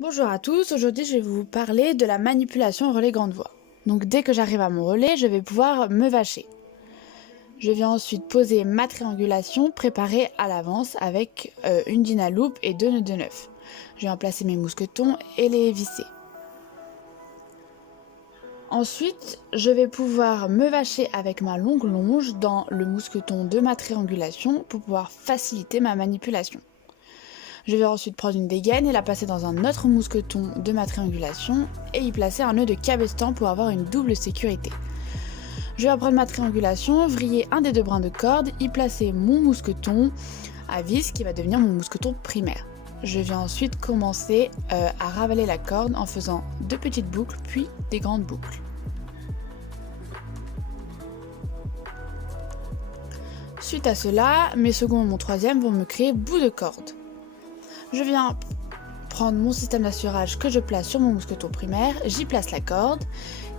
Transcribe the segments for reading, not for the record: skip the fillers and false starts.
Bonjour à tous, aujourd'hui je vais vous parler de la manipulation relais grande voie. Donc dès que j'arrive à mon relais, je vais pouvoir me vacher. Je viens ensuite poser ma triangulation préparée à l'avance avec une Dynaloupe et 2 nœuds de neuf. Je viens placer mes mousquetons et les visser. Ensuite, je vais pouvoir me vacher avec ma longue longe dans le mousqueton de ma triangulation pour pouvoir faciliter ma manipulation. Je vais ensuite prendre une dégaine et la passer dans un autre mousqueton de ma triangulation et y placer un nœud de cabestan pour avoir une double sécurité. Je vais prendre ma triangulation, vriller un des deux brins de corde, y placer mon mousqueton à vis qui va devenir mon mousqueton primaire. Je viens ensuite commencer à ravaler la corde en faisant deux petites boucles puis des grandes boucles. Suite à cela, mes seconds et mon troisième vont me créer bout de corde. Je viens prendre mon système d'assurage que je place sur mon mousqueton primaire, j'y place la corde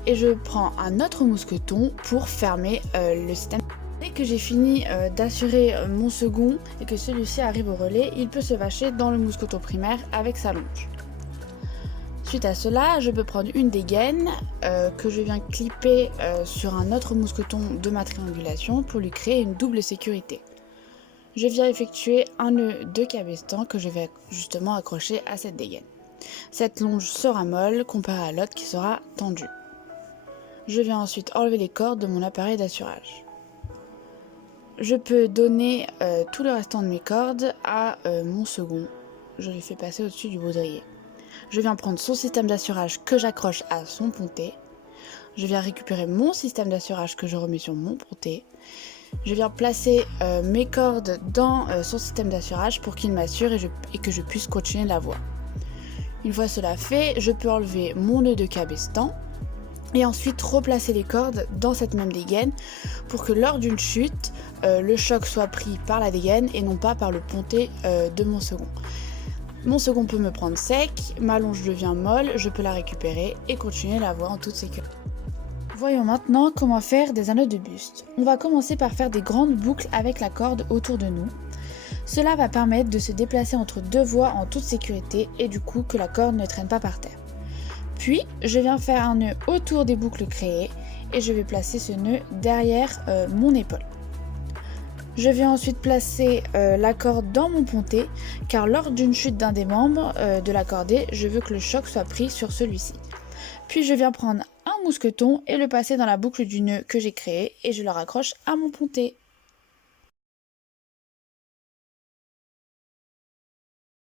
et je prends un autre mousqueton pour fermer le système. Dès que j'ai fini d'assurer mon second et que celui-ci arrive au relais, il peut se vacher dans le mousqueton primaire avec sa longe. Suite à cela, je peux prendre une dégaine que je viens clipper sur un autre mousqueton de ma triangulation pour lui créer une double sécurité. Je viens effectuer un nœud de cabestan que je vais justement accrocher à cette dégaine. Cette longe sera molle comparée à l'autre qui sera tendue. Je viens ensuite enlever les cordes de mon appareil d'assurage. Je peux donner tout le restant de mes cordes à mon second. Je les fais passer au-dessus du baudrier. Je viens prendre son système d'assurage que j'accroche à son pontet. Je viens récupérer mon système d'assurage que je remets sur mon pontet. Je viens placer mes cordes dans son système d'assurage pour qu'il m'assure et que je puisse continuer la voie. Une fois cela fait, je peux enlever mon nœud de cabestan et ensuite replacer les cordes dans cette même dégaine pour que lors d'une chute, le choc soit pris par la dégaine et non pas par le pontet de mon second. Mon second peut me prendre sec, ma longe devient molle, je peux la récupérer et continuer la voie en toute sécurité. Voyons maintenant comment faire des anneaux de buste. On va commencer par faire des grandes boucles avec la corde autour de nous. Cela va permettre de se déplacer entre deux voies en toute sécurité et du coup que la corde ne traîne pas par terre. Puis je viens faire un nœud autour des boucles créées et je vais placer ce nœud derrière mon épaule. Je viens ensuite placer la corde dans mon pontet car lors d'une chute d'un des membres de la cordée, je veux que le choc soit pris sur celui-ci. Puis je viens prendre un mousqueton et le passer dans la boucle du nœud que j'ai créé et je le raccroche à mon pontet.